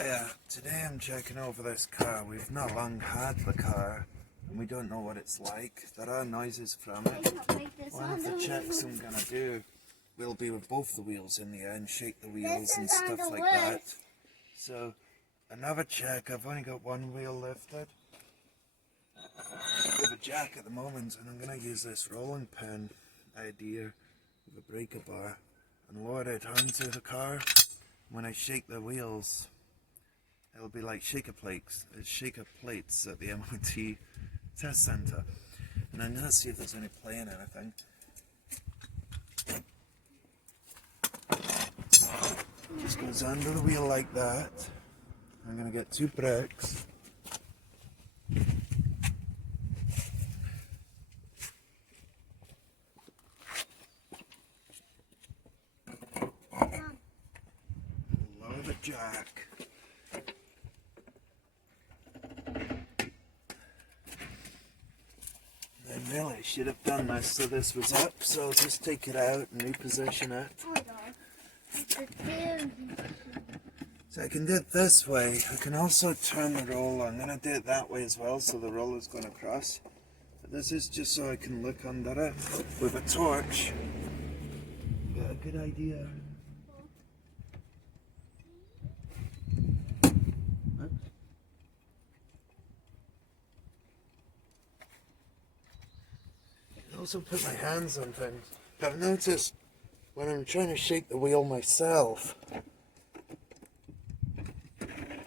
Hiya, today I'm checking over this car. We've not long had the car and we don't know what it's like. There are noises from it. One of the checks I'm going to do will be with both the wheels in the air and shake the wheels and stuff like that. So another check, I've only got one wheel lifted with a jack at the moment, and I'm going to use this rolling pin idea with a breaker bar and lower it onto the car. When I shake the wheels, it'll be like shaker plates at the MOT test centre. And I'm going to see if there's any play in anything. Just goes under the wheel like that. I'm going to get 2 bricks. Lower the jack. I really should have done this so this was up, so I'll just take it out and reposition it. So I can do it this way. I can also turn the roll. I'm going to do it that way as well, so the roll is going across. But this is just so I can look under it with a torch. Got a good idea. I also put my hands on things. I've noticed when I'm trying to shake the wheel myself,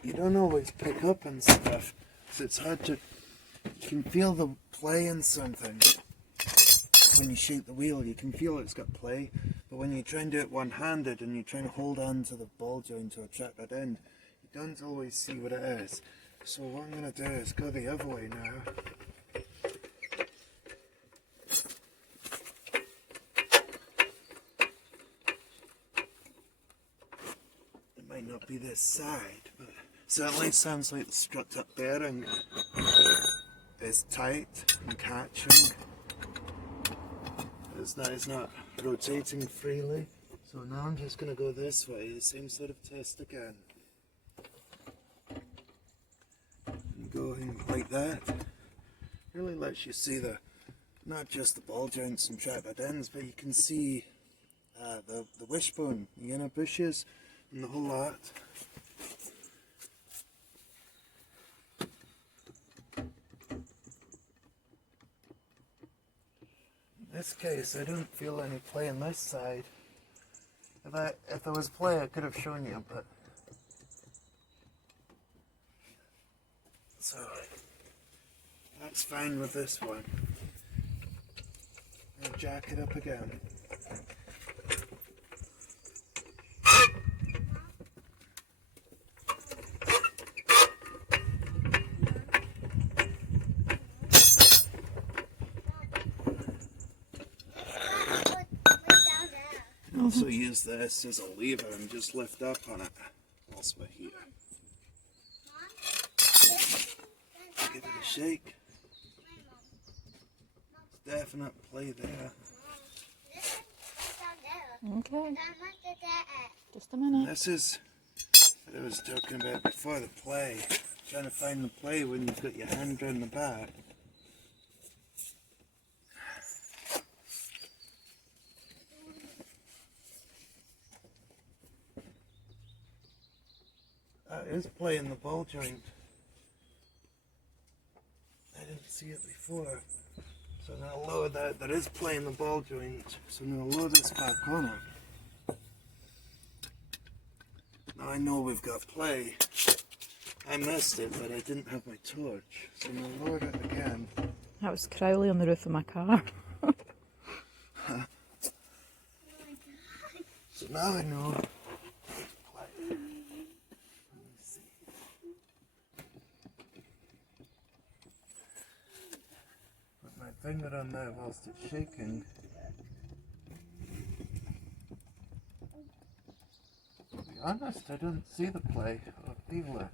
you don't always pick up and stuff, so it's hard to, you can feel the play in something. When you shake the wheel, you can feel it's got play, but when you try and do it one-handed and you're trying to hold on to the ball joint or track that in, you don't always see what it is. So what I'm going to do is go the other way now. Might not be this side, but so at least sounds like the strut up bearing is tight and catching. It's not rotating freely. So now I'm just going to go this way, the same sort of test again. And going like that. Really lets you see not just the ball joints and track that ends, but you can see the wishbone, the inner bushes, and the whole lot. In this case, I don't feel any play on this side. If there was play, I could have shown you, but so that's fine with this one. I'll jack it up again. Also use this as a lever and just lift up on it whilst we're here. Give it a shake. Definite play there. Okay. Just a minute. This is what I was talking about before, the play. Trying to find the play when you've got your hand around the back. That is playing the ball joint. I didn't see it before. So I'm going to lower that. That is playing the ball joint. So I'm going to lower this back on it. Now I know we've got play. I missed it, but I didn't have my torch. So I'm going to lower it again. That was Crowley on the roof of my car. So now I know. Finger on there whilst it's shaking. To be honest, I don't see the play or feel it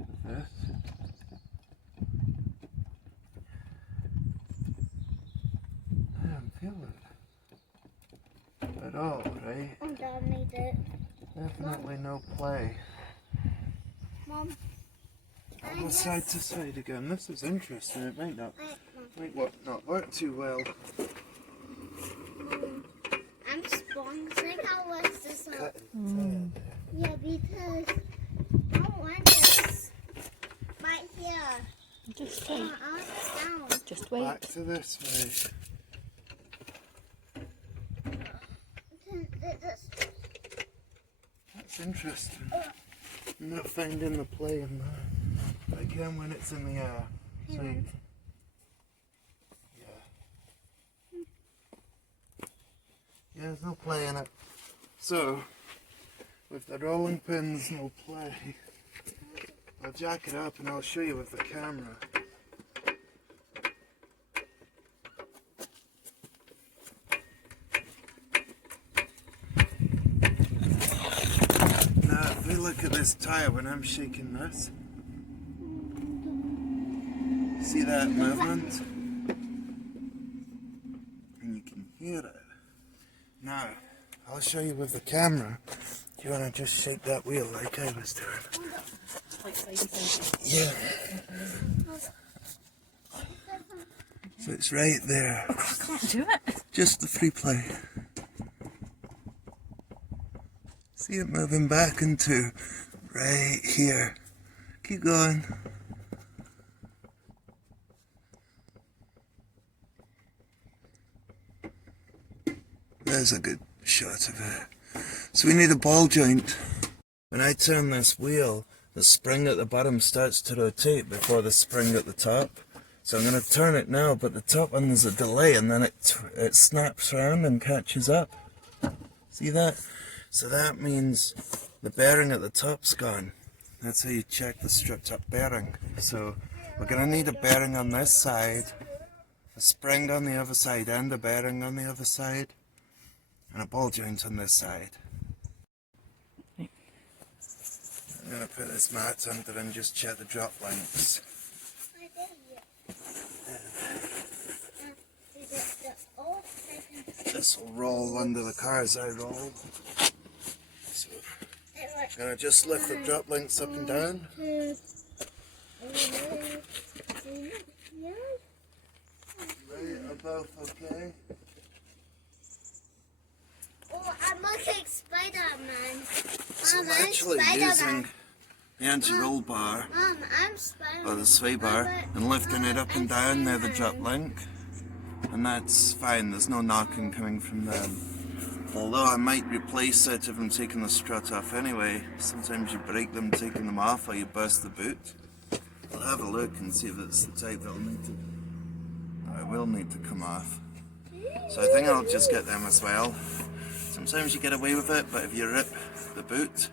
with this. I don't feel it at all, right? I'm done, need it. Definitely no play. Mom. I'll go side to side again. This is interesting. It might not work too well. I'm sponging. How was this Cutting. Yeah, because I want this right here. Just I wait. want this down. Just wait. Back to this way. That's interesting. I'm not finding the play in there. I can when it's in the air. So yeah. Yeah, there's no play in it. So, with the rolling pins, no play. I'll jack it up and I'll show you with the camera. Now, if we look at this tire when I'm shaking this, see that movement? And you can hear it. Now, I'll show you with the camera. Do you want to just shake that wheel like I was doing? Like side to side. Yeah. So it's right there. I can't do it. Just the free play. See it moving back into right here. Keep going. There's a good shot of it. So we need a ball joint. When I turn this wheel, the spring at the bottom starts to rotate before the spring at the top. So I'm going to turn it now, but the top one there's a delay and then it snaps around and catches up. See that? So that means the bearing at the top's gone. That's how you check the stripped up bearing. So we're going to need a bearing on this side, a spring on the other side and a bearing on the other side, and a ball joint on this side. I'm going to put this mat under and just check the drop lengths. This will roll under the car as I roll. So I'm going to just lift the drop lengths up and down. Right, are both okay? Oh, I'm like Spider-Man. So Mom, I'm I'm actually Spider-Man. using the anti-roll bar, Mom, I'm Spider-Man. or the sway bar, and lifting it up and down near the drop link. And that's fine, there's no knocking coming from them. Although I might replace it if I'm taking the strut off anyway. Sometimes you break them taking them off or you burst the boot. I'll have a look and see if it's the type that'll need to... or it will need to come off. So I think I'll just get them as well. Sometimes you get away with it, but if you rip the boot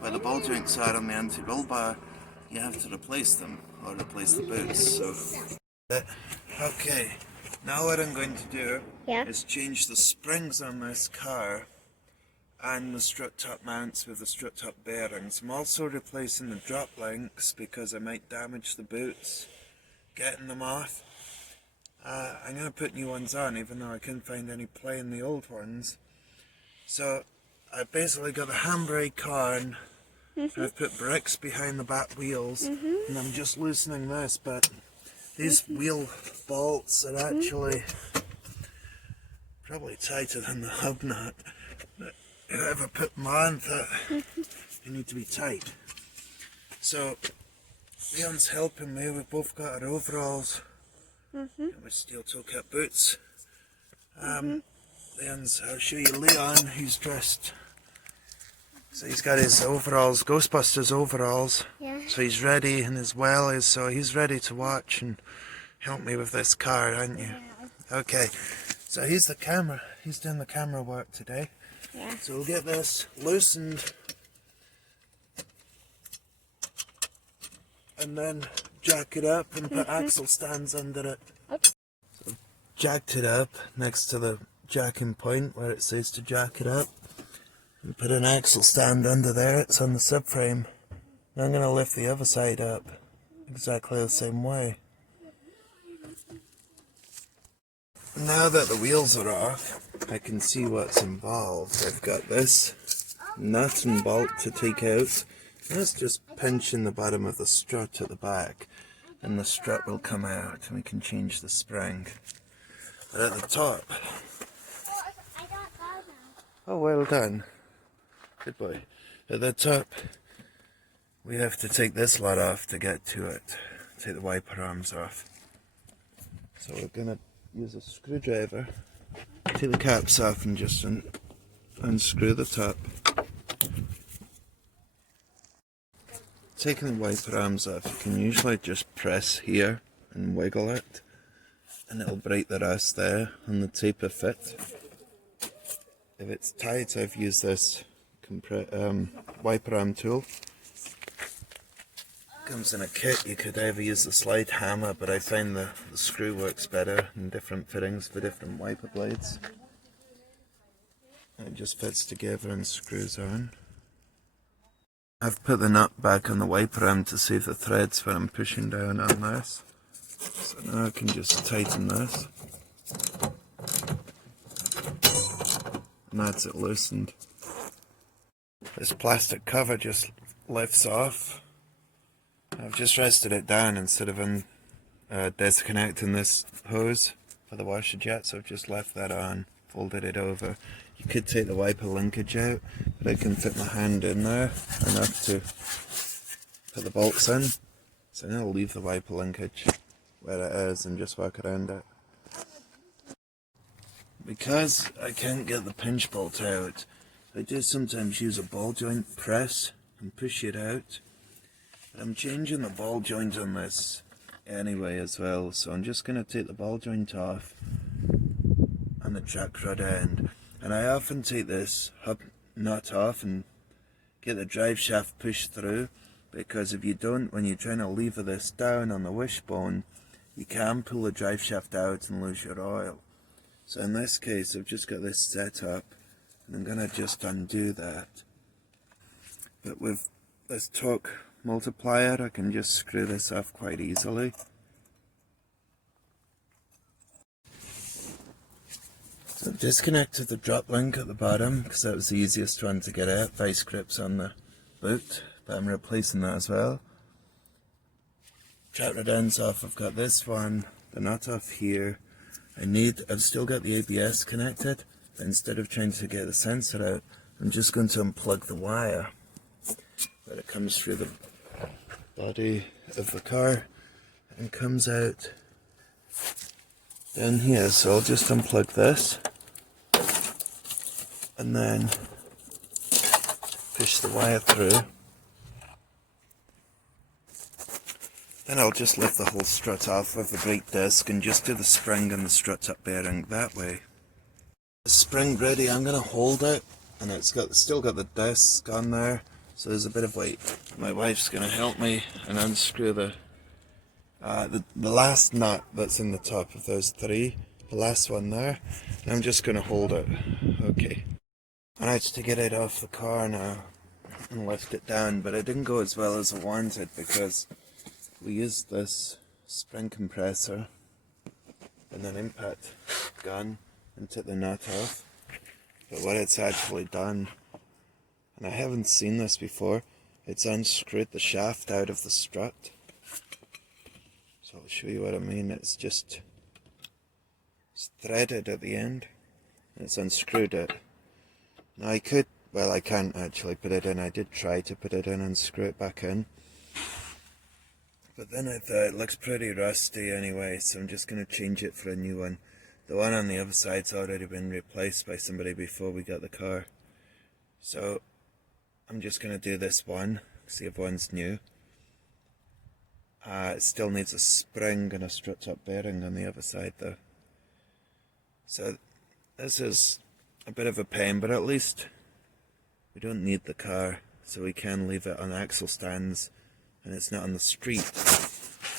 where the ball joints are on the anti-roll bar, you have to replace them or replace the boots. So, okay. Now what I'm going to do is change the springs on this car and the strut top mounts with the strut top bearings. I'm also replacing the drop links because I might damage the boots getting them off. I'm going to put new ones on even though I couldn't find any play in the old ones. So I basically got the handbrake on, I've put bricks behind the back wheels, and I'm just loosening this, but these wheel bolts are actually probably tighter than the hub nut. But whoever put them on thought they need to be tight. So Leon's helping me. We've both got our overalls and with steel toe cap boots. Leon's, I'll show you Leon, who's dressed. So he's got his overalls, Ghostbusters overalls. Yeah. So he's ready, and as well as so he's ready to watch and help me with this car, aren't you? Yeah. Okay. So he's the camera. He's doing the camera work today. Yeah. So we'll get this loosened and then jack it up and put axle stands under it. So jacked it up next to the jacking point where it says to jack it up. And put an axle stand under there, it's on the subframe. Now I'm going to lift the other side up exactly the same way. Now that the wheels are off, I can see what's involved. I've got this nut and bolt to take out Let's just pinch in the bottom of the strut at the back, and the strut will come out, and we can change the spring. But at the top, Oh, I got that now. oh, well done. Good boy. At the top, we have to take this lot off to get to it. Take the wiper arms off. So we're going to use a screwdriver, take the caps off and just unscrew the top. Taking the wiper arms off, you can usually just press here and wiggle it, and it'll break the rust there on the taper fit. If it's tight, I've used this wiper arm tool. Comes in a kit. You could either use the slide hammer, but I find the screw works better in different fittings for different wiper blades. It just fits together and screws on. I've put the nut back on the wiper arm to save the threads when I'm pushing down on this. So now I can just tighten this. And that's it loosened. This plastic cover just lifts off. I've just rested it down instead of disconnecting this hose for the washer jet, so I've just left that on, folded it over. You could take the wiper linkage out, but I can fit my hand in there enough to put the bolts in. So now I'll leave the wiper linkage where it is and just work around it. Because I can't get the pinch bolt out, I do sometimes use a ball joint press and push it out. But I'm changing the ball joint on this anyway as well, so I'm just going to take the ball joint off and the jack rod end. And I often take this hub nut off and get the drive shaft pushed through, because if you don't, when you're trying to lever this down on the wishbone, you can pull the drive shaft out and lose your oil. So in this case, I've just got this set up, and I'm going to just undo that. But with this torque multiplier, I can just screw this off quite easily. So I've disconnected the drop link at the bottom because that was the easiest one to get out. Vice grips on the boot, but I'm replacing that as well. Jack rod ends off. I've got this one, the nut off here. I've still got the ABS connected, but instead of trying to get the sensor out, I'm just going to unplug the wire that it comes through the body of the car and comes out down here. So I'll just unplug this and then push the wire through. Then I'll just lift the whole strut off with the brake disc and just do the spring and the strut up bearing that way. The spring ready, I'm going to hold it, and it's still got the disc on there, so there's a bit of weight. My wife's going to help me and unscrew the last nut that's in the top of those three, the last one there, and I'm just going to hold it. Okay. I had to get it off the car now and lift it down, but it didn't go as well as I wanted because we used this spring compressor and an impact gun and took the nut off. But what it's actually done, and I haven't seen this before, it's unscrewed the shaft out of the strut. So I'll show you what I mean. It's threaded at the end. It's unscrewed it. Now I can't actually put it in. I did try to put it in and screw it back in. But then I thought it looks pretty rusty anyway, so I'm just going to change it for a new one. The one on the other side's already been replaced by somebody before we got the car. So I'm just going to do this one, see if one's new. It still needs a spring and a strut up bearing on the other side though. So this is a bit of a pain, but at least we don't need the car, so we can leave it on axle stands and it's not on the street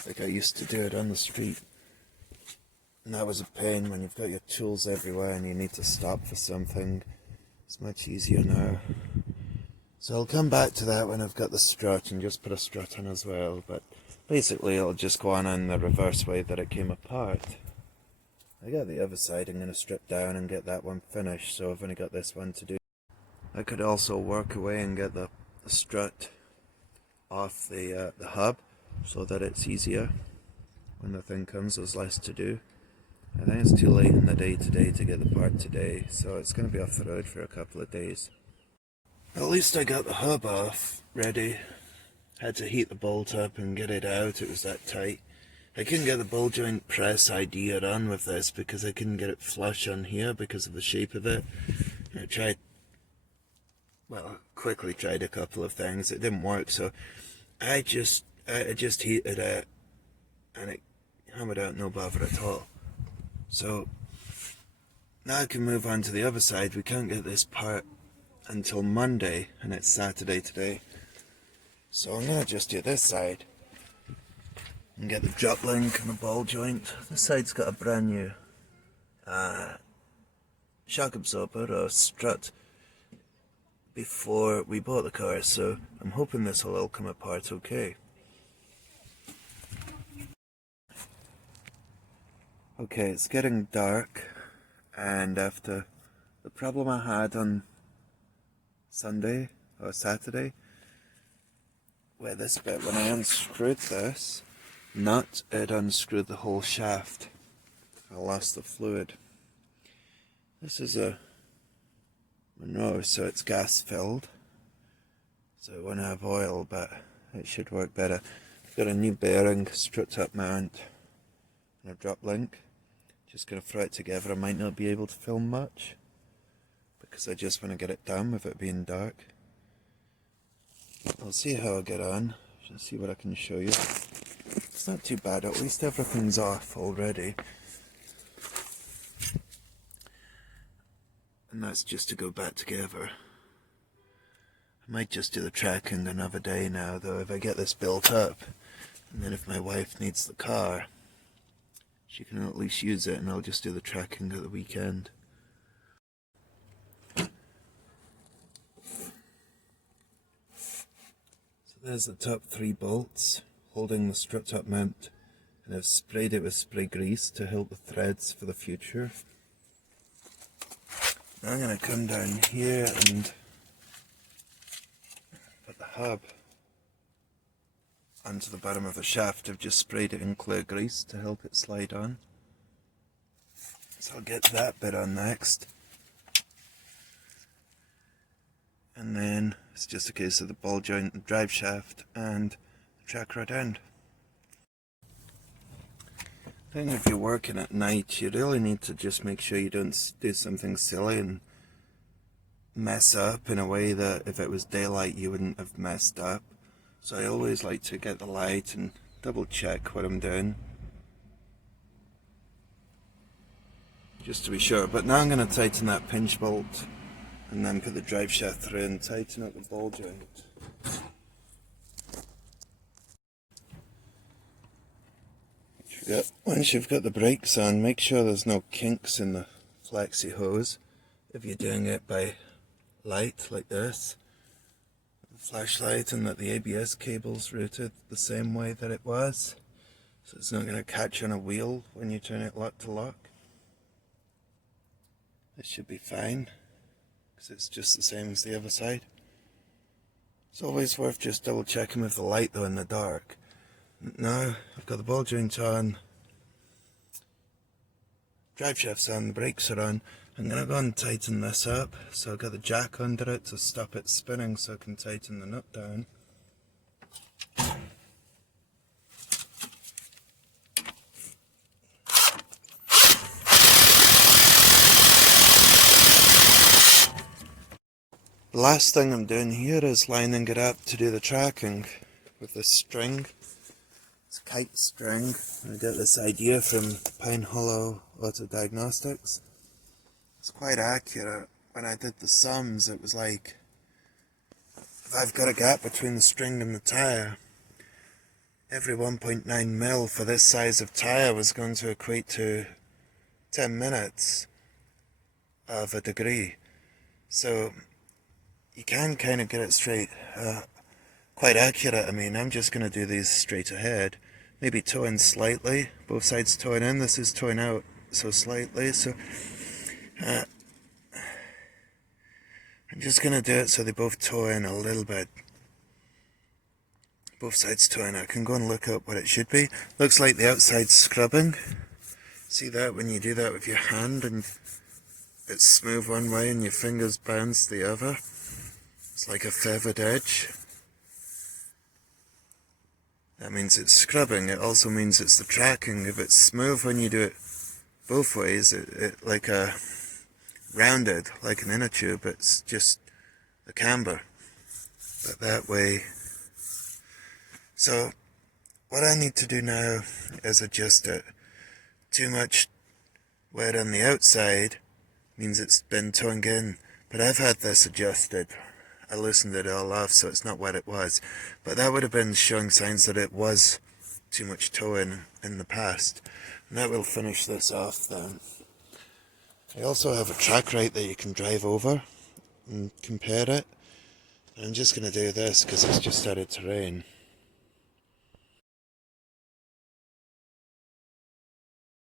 like I used to do it on the street. And that was a pain when you've got your tools everywhere and you need to stop for something. It's much easier now. So I'll come back to that when I've got the strut and just put a strut on as well, but basically it'll just go on in the reverse way that it came apart. I got the other side I'm going to strip down and get that one finished, so I've only got this one to do. I could also work away and get the strut off the hub so that it's easier. When the thing comes, there's less to do. I think it's too late in the day today to get the part today, so it's going to be off the road for a couple of days. At least I got the hub off, ready. Had to heat the bolt up and get it out, it was that tight. I couldn't get the ball joint press idea on with this because I couldn't get it flush on here because of the shape of it. I tried, well, quickly tried a couple of things, it didn't work, so I just heated it and it hammered out no bother at all. So now I can move on to the other side. We can't get this part until Monday and it's Saturday today. So I'm going to just do this side and get the drop link and the ball joint. This side's got a brand new shock absorber or strut before we bought the car, so I'm hoping this will all come apart okay. Okay, it's getting dark, and after the problem I had on Sunday or Saturday, where this bit, when I unscrewed this nut, it unscrewed the whole shaft. I lost the fluid. This is a Monroe, so it's gas filled, so it won't have oil, but it should work better. I've got a new bearing, strut up mount, and a drop link. Just going to throw it together. I might not be able to film much because I just want to get it done with it being dark. I'll see how I get on, just see what I can show you. It's not too bad, at least everything's off already. And that's just to go back together. I might just do the tracking another day now though, if I get this built up. And then if my wife needs the car, she can at least use it, and I'll just do the tracking at the weekend. So there's the top 3 bolts holding the strut up mount, and I've sprayed it with spray grease to help the threads for the future. Now I'm going to come down here and put the hub onto the bottom of the shaft. I've just sprayed it in clear grease to help it slide on. So I'll get that bit on next. And then it's just a case of the ball joint, the drive shaft and the track rod end. I think if you're working at night, you really need to just make sure you don't do something silly and mess up in a way that if it was daylight you wouldn't have messed up. So I always like to get the light and double check what I'm doing, just to be sure. But now I'm going to tighten that pinch bolt and then put the drive shaft through and tighten up the ball joint. Once you've got the brakes on, make sure there's no kinks in the flexi hose if you're doing it by light like this. Flashlight, and that the ABS cable's routed the same way that it was, so it's not going to catch on a wheel when you turn it lock to lock. This should be fine because it's just the same as the other side. It's always worth just double checking with the light though in the dark. Now I've got the ball joint on, drive shaft's on, the brakes are on. I'm going to go and tighten this up, so I've got the jack under it to stop it spinning so I can tighten the nut down. The last thing I'm doing here is lining it up to do the tracking with this string. It's kite string. I got this idea from Pine Hollow Auto Diagnostics. It's quite accurate. When I did the sums, it was like, if I've got a gap between the string and the tyre, every 1.9 mil for this size of tyre was going to equate to 10 minutes of a degree. So you can kind of get it straight, quite accurate. I mean, I'm just going to do these straight ahead, maybe toe in slightly, both sides toeing in, this is toeing out so slightly, so I'm just going to do it so they both toe in a little bit. both sides towing. I can go and look up what it should be. Looks like the outside's scrubbing. See that when you do that with your hand and it's smooth one way and your fingers bounce the other? It's like a feathered edge. That means it's scrubbing. It also means it's the tracking. If it's smooth when you do it both ways, it like a rounded, like an inner tube, it's just a camber. But that way. So what I need to do now is adjust it. Too much wet on the outside means it's been towing in, but I've had this adjusted. I loosened it all off so it's not what it was, but that would have been showing signs that it was too much towing in the past, and that will finish this off then. I also have a track right that you can drive over and compare it. I'm just going to do this because it's just started to rain.